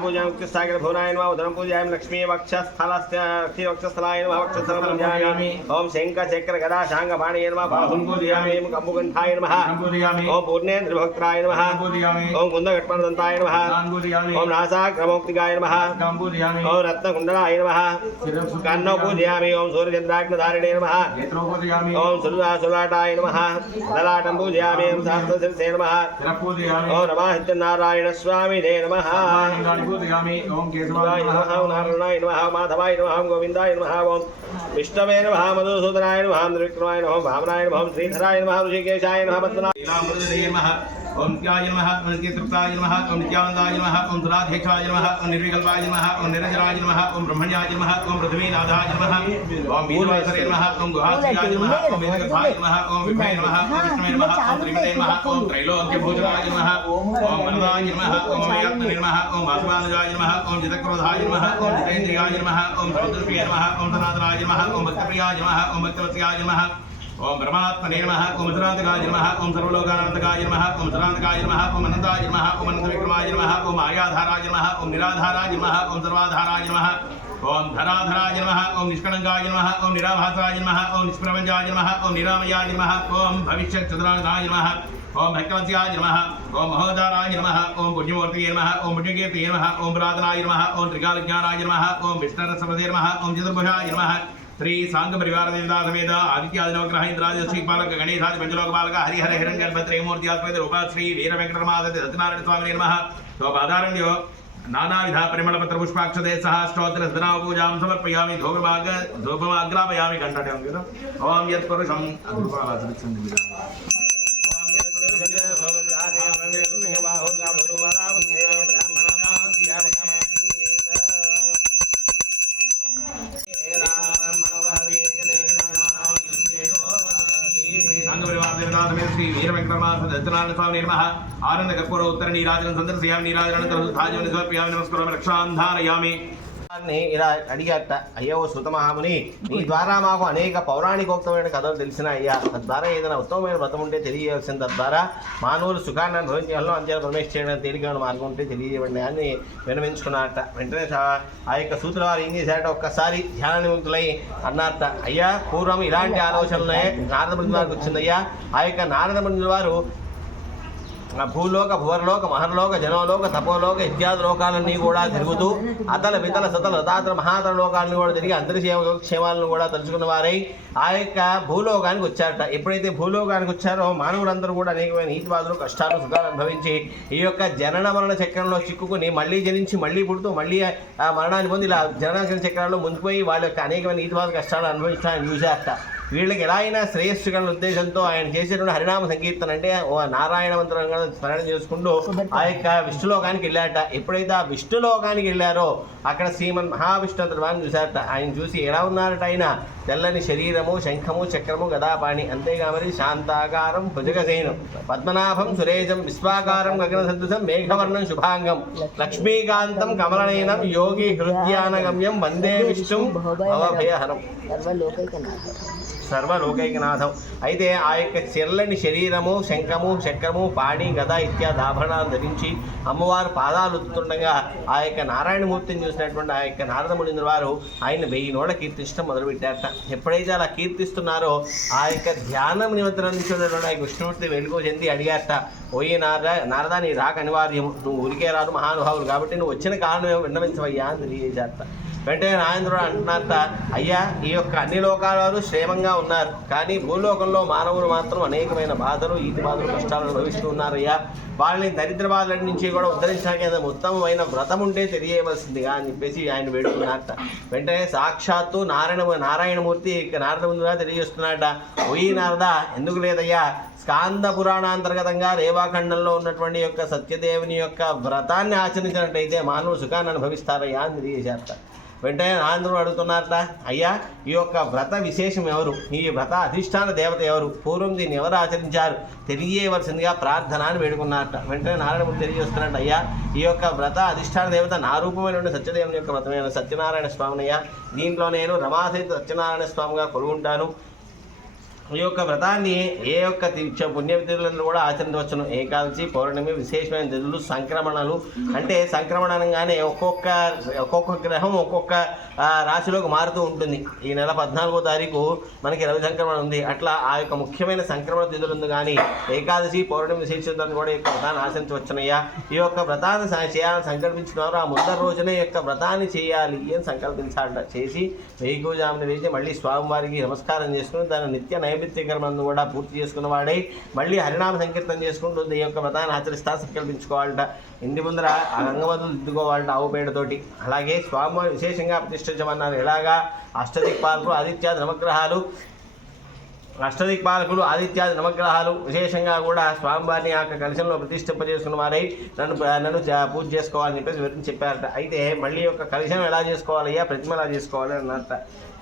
पूजा मुक्तिस्सागर भुवनाय नमः उदरं पूजयामि लक्ष्मी वक्षस्थलस्य वक्षस्थलाय नमः वक्षस्थलं पूजयामि ओम शंख चक्र गदा शांग पाणि नमः बाहुं पूजयामि ओम कंबुकंठाय नमः ओम पूर्णेन्द्र भक्त्राय नमः ओम कुंदघट्टपदंताय नमः ओम नासाग्रमोक्तिकाय नमः ओम रत्नकुंडलाय नमः कन्नौ पूजयामि ओम सूर्यचंद्राग्निधारिणे नमः ओम सुललाटाय नमः ललाटं पूजयामि ओम सहस्रशीर्षे नमः ओम नमः सत्यनारायण स्वामी नमः ओम केशवाय नमः ओम नारायणाय नमः माधवाय नमः ओम गोविंदाय नमः ओम विष्णवे नमः मधुसूदनाय नमः त्रिविक्रमाय नमः वामनाय नमः श्रीधराय नमः ऋषिकेशाय नमः पद्मनाभाय नमः ओम नित्याय नमः ओम नित्यतृप्ताय नमः ओम नित्यानंदाय नमः ओम सुराध्यक्षाय नमः ओम निर्विकल्पाय नमः ओम निरंजनाय नमः ओम ब्रह्मण्याय नमः ओम पृथ्वीनाथाय नमः ओम वीरवासरे नमः ओम गुहाश्रियाय नमः ओम वेदगर्भाय नमः ओम विभवे नमः ओम विष्णवे नमः ओम त्रिविदे नमः ओम त्रैलोक्यभूषणाय नमः ओम वरदाय नमः ओम अयत्ने नमः ओम वासुवानुजाय नमः ओम जितक्रोधाय नमः ओम जितेन्द्रियाय नमः ओम समुद्रप्रियाय नमः ओम सनातनाय नमः ओम भक्तप्रियाय नमः ओम भक्तवत्सलाय नमः ओम परमात्मने नमः ओम सुरान्तकाय नमः ओम सर्वलोकानन्तकाय नमः ओम सुरान्तकाय नमः ओम अनन्ताय नमः ओम अनन्तविक्रमाय नमः ओम आयाधाराय नमः ओम निराधाराय नमः ओम सर्वाधाराय नमः ओम धराधराय नमः ओम निष्कलङ्काय नमः ओम निराभासाय नमः ओम निष्प्रपञ्चाय नमः ओम निरामयाय नमः ओम भविष्यच्चतुराय नमः ओम भक्तवत्सलाय नमः ओम महोदाराय नमः ओम पुण्यमूर्तये नमः ओम पुण्यकीर्तये नमः ओम पुरातनाय नमः ओम त्रिकालज्ञानाय नमः ओम विष्णुरसपदे नमः ओम चतुर्भुजाय नमः श्री सांग परिवार देवता समेत आदित्यादि नवग्रह इंद्रादि श्रीपालक गणेशादि पंचलोकपालक हरिहर हिरण्यगर्भ त्रयमूर्ति आत्मैत रूप श्री वीर वेंकटरमादि सत्यनारायण स्वामी नमः शोभाधारण्यो नानाविध परिमलपत्र पुष्पाक्षते सह स्तोत्र सदना पूजां समर्पयामि धूपमाग्रापयामि कंठे ओम यत्पुरुषं श्री वीर वेंकटरमादि स्वामी नमः आनंद कर्पूर उत्तर नीराजन संदर्शयामि नीराजन धाजन समर्पयामि नमस्कारामि रक्षां धारयामि ఇలా అడిగాట అయ్యో సుత మహాముని నీ ద్వారా మాకు అనేక పౌరాణికోక్తమైన కథలు తెలిసిన అయ్యా తద్వారా ఏదైనా ఉత్తమమైన వ్రతం ఉంటే తెలియవలసిన తద్వారా మానవులు సుఖాన్ని అనుభవించాలో అంత్యాలు పరమేశ్వర చేయడానికి తేలికైన మార్గం ఉంటే తెలియజేయండి అని వినవించుకున్నారట. వెంటనే ఆ యొక్క సూత్ర వారు ఏం చేశారట, ఒక్కసారి ధ్యాన నిముక్తులై అన్నారట, అయ్యా పూర్వం ఇలాంటి ఆలోచనలే నారద ముని వారికి వచ్చిందయ్యా. ఆ యొక్క నారద ముని వారు భూలోక భువర్లోక మహర్లోక జనోలోక తపోలోక ఇత్యాది లోకాలన్నీ కూడా తిరుగుతూ అతల వితల సతల రథాతల మహాతల లోకాలను కూడా తిరిగి అందరి క్షేమాలను కూడా తలుచుకున్న వారై ఆ యొక్క భూలోకానికి వచ్చారట. ఎప్పుడైతే భూలోకానికి వచ్చారో మానవులందరూ కూడా అనేకమైన నీతి బాధలు కష్టాలు సుఖాలు అనుభవించి ఈ యొక్క జనన మరణ చక్రంలో చిక్కుకుని మళ్ళీ జనించి మళ్ళీ పుడుతూ మళ్ళీ ఆ మరణాన్ని పొంది ఇలా జనన చక్రంలో ముందుకుపోయి వాళ్ళ యొక్క అనేకమైన నీతి బాధ కష్టాలు అనుభవించడానికి చూశారట. వీళ్ళకి ఎలా అయినా శ్రేయస్సు కలిగిన ఉద్దేశంతో ఆయన చేసేటువంటి హరినామ సంకీర్తన అంటే నారాయణ మంత్రంగా స్మరణ చేసుకుంటూ ఆ యొక్క విష్ణులోకానికి వెళ్ళారట. ఎప్పుడైతే ఆ విష్ణులోకానికి వెళ్ళారో అక్కడ శ్రీమన్ మహావిష్ణు అంతర్వాన్ని చూశారట. ఆయన చూసి ఎలా ఉన్నారట, ఆయన తెల్లని శరీరము, శంఖము, చక్రము, గదాపాణి, అంతేగా మరి శాంతాకారం భుజగసేనం పద్మనాభం సురేశం విశ్వాకారం గగన సదృశం మేఘవర్ణం శుభాంగం లక్ష్మీకాంతం కమలనయనం యోగి హృద్యానగమ్యం వందే విష్ణుం భవభయహరం సర్వలోకైకనాథం. అయితే ఆ యొక్క చెల్లని శరీరము, శంఖము, చక్రము, పాణి, గద ఇత్యాది ఆభరణాలు ధరించి అమ్మవారు పాదాలు ఉత్తుండగా ఆ యొక్క నారాయణమూర్తిని చూసినటువంటి ఆ యొక్క నారదముని వారు ఆయన 1000 నోళ్ళ కీర్తించడం మొదలుపెట్టారట. ఎప్పుడైతే అలా కీర్తిస్తున్నారో ఆ యొక్క ధ్యానం నిమిత్తం నుంచి ఉన్నటువంటి ఆ విష్ణుమూర్తి వెలుగు చెంది అడిగారట, ఓయే నారదా నీ రాక అనివార్యం, నువ్వు ఊరికే రాదు మహానుభావులు కాబట్టి నువ్వు వచ్చిన కారణం ఏమో విన్నవించవయ్యా అని తెలియజేశారట. వెంటనే నాయంద్రుడు అంటున్నారట, అయ్యా ఈ యొక్క అన్ని లోకాలు క్షేమంగా ఉన్నారు, కానీ భూలోకంలో మానవులు మాత్రం అనేకమైన బాధలు, ఈతి బాధలు, కష్టాలు అనుభవిస్తూ ఉన్నారయ్యా. వాళ్ళని దరిద్ర బాధల నుంచి కూడా ఉద్ధరించడానికి ఏదైనా ఉత్తమమైన వ్రతం ఉంటే తెలియవలసిందిగా అని చెప్పేసి ఆయన వేడుకున్నారట. వెంటనే సాక్షాత్తు నారాయణమూర్తి నారదమునిగా తెలియజేస్తున్నారట, ఓయి నారద ఎందుకు లేదయ్యా, స్కాంద పురాణాంతర్గతంగా రేవాఖండంలో ఉన్నటువంటి యొక్క సత్యదేవుని యొక్క వ్రతాన్ని ఆచరించినట్టయితే మానవులు సుఖాన్ని అనుభవిస్తారయ్యా అని తెలియజేశారట. వెంటనే నారదుడు అడుగుతున్నారట, అయ్యా ఈ యొక్క వ్రత విశేషం ఎవరు, ఈ వ్రత అధిష్టాన దేవత ఎవరు, పూర్వం దీన్ని ఎవరు ఆచరించారు తెలియవలసిందిగా ప్రార్థన అని వేడుకున్నారట. వెంటనే నారాయణమూర్తి తెలియజేస్తున్నారట, అయ్యా ఈ యొక్క వ్రత అధిష్టాన దేవత నా రూపమైనటువంటి సత్యదేవుని యొక్క వ్రతమైన సత్యనారాయణ స్వామినయ్యా. దీంట్లో నేను రమాసహిత సత్యనారాయణ స్వామిగా కొలువుంటాను. ఈ యొక్క వ్రతాన్ని ఏ యొక్క పుణ్యతిథులను కూడా ఆచరించవచ్చును. ఏకాదశి, పౌర్ణమి, విశేషమైన తిథులు, సంక్రమణలు. అంటే సంక్రమణ అనగానే ఒక్కొక్క గ్రహం ఒక్కొక్క రాశిలోకి మారుతూ ఉంటుంది. ఈ నెల 14వ తారీఖు మనకి రవి సంక్రమణ ఉంది. అట్లా ఆ యొక్క ముఖ్యమైన సంక్రమణ తిథులు ఉంది. కానీ ఏకాదశి, పౌర్ణమి, విశేషాలను కూడా ఈ యొక్క వ్రతాన్ని ఆచరించవచ్చునయ్యా. ఈ యొక్క వ్రతాన్ని చేయాలని సంకల్పించుకున్నారు. ఆ ముందర రోజునే ఈ యొక్క వ్రతాన్ని చేయాలి అని సంకల్పించాలట. చేసి వేకువజామున వేసి మళ్ళీ స్వామివారికి నమస్కారం చేసుకుని దాని నిత్య నైమిత్యకర్మను కూడా పూర్తి చేసుకున్న వాడై మళ్ళీ హరినామ సంకీర్తన చేసుకుంటూ ఈ యొక్క వ్రతాన్ని ఆచరిస్తా సంకల్పించుకోవాలట. ఇంటి ముందర గంగవతులు దిద్దుకోవాలట ఆవు పేడతోటి. అలాగే స్వామివారి విశేషంగా ప్రతిష్ఠించమన్నారు. ఎలాగా అష్టదిక్పాలకులు ఆదిత్యాది నవగ్రహాలు విశేషంగా కూడా స్వామివారిని ఆ కలశంలో ప్రతిష్ఠింపజేసుకున్న వారై నన్ను పూజ చేసుకోవాలని చెప్పేసి వివరించి చెప్పారట. అయితే మళ్ళీ యొక్క కలశం ఎలా చేసుకోవాలయ్యా, ప్రతిమ ఎలా చేసుకోవాలి అన్నట్ట.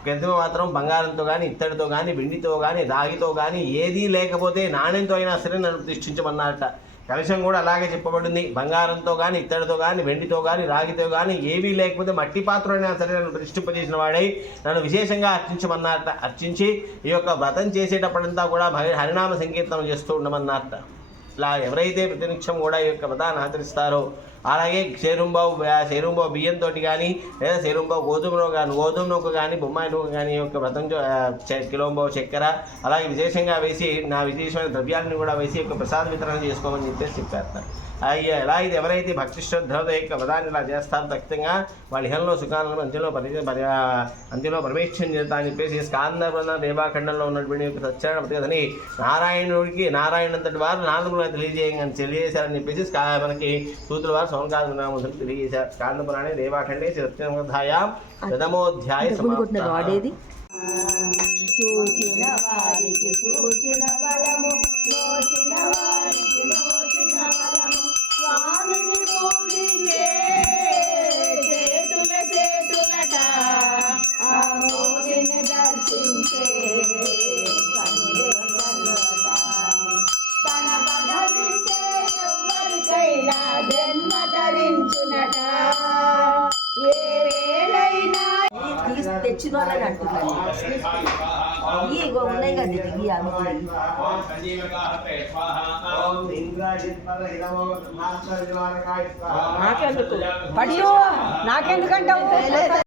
ప్రతిమ మాత్రం బంగారంతో కానీ, ఇత్తడితో కానీ, వెండితో కానీ, రాగితో కానీ ఏదీ లేకపోతే నాణ్యంతో అయినా సరే నన్ను ప్రతిష్ఠించమన్నారట. కలశం కూడా అలాగే చెప్పబడింది. బంగారంతో కానీ, ఇత్తడితో కానీ, వెండితో కానీ, రాగితో కానీ ఏవీ లేకపోతే మట్టి పాత్ర అయినా సరే నన్ను ప్రతిష్ఠింపజేసిన వాడై నన్ను విశేషంగా అర్చించమన్నారట. అర్చించి ఈ యొక్క వ్రతం చేసేటప్పుడంతా కూడా హరినామ సంకీర్తనం చేస్తూ ఉండమన్నారట. ఇలా ఎవరైతే ప్రతినిత్యం కూడా ఈ యొక్క వ్రతాన్ని ఆచరిస్తారో, అలాగే శేరుంబావు బియ్యంతో కానీ, లేదా శేరుంబావు గోధుమ నూక కానీ, బొమ్మాయి నూక కానీ ఈ యొక్క వ్రతం కిలోంబావు చక్కెర అలాగే విశేషంగా వేసి నా విశేషమైన ద్రవ్యాలను కూడా వేసి యొక్క ప్రసాద వితరణ చేసుకోమని చెప్పేసి చెప్పారు. ఎలా అయితే ఎవరైతే భక్తి శ్రద్ధలతో యొక్క వ్రతాన్ని ఇలా చేస్తారో ఖచ్చితంగా వాళ్ళ ఇహంలో సుఖాలను అంత్యంలో ప్రవేశం చేస్తా అని చెప్పేసి స్కాందబృంద రేవాఖండంలో ఉన్నటువంటి యొక్క సత్యనారాయణ ప్రతికథని నారాయణంతటి వారు నారదుడు తెలియజేశారని చెప్పేసి మనకి సూత్రుల వారు సౌనకాదులు తెలియజేశారు. స్కాందపురాణే రేవాఖండే సత్యనారాయణ ప్రథమోధ్యాయ సమాప్తః. చూచిన వారికి చూచిన ఫలము, నోచిన వారికి నోచిన ఫలము, స్వామిని పూజించే చేతులట, ఆ మోడిని దర్శించే కనులే కనులట, తన పదవింటే ఎవరికైనా జన్మ ధరించునట. ఏ వేళైనా తెచ్చిన వాళ్ళని అంటున్నాను. ఇగో ఉన్నాయి కదా ఇవి నాకెందుకు నాకెందుకంటావు?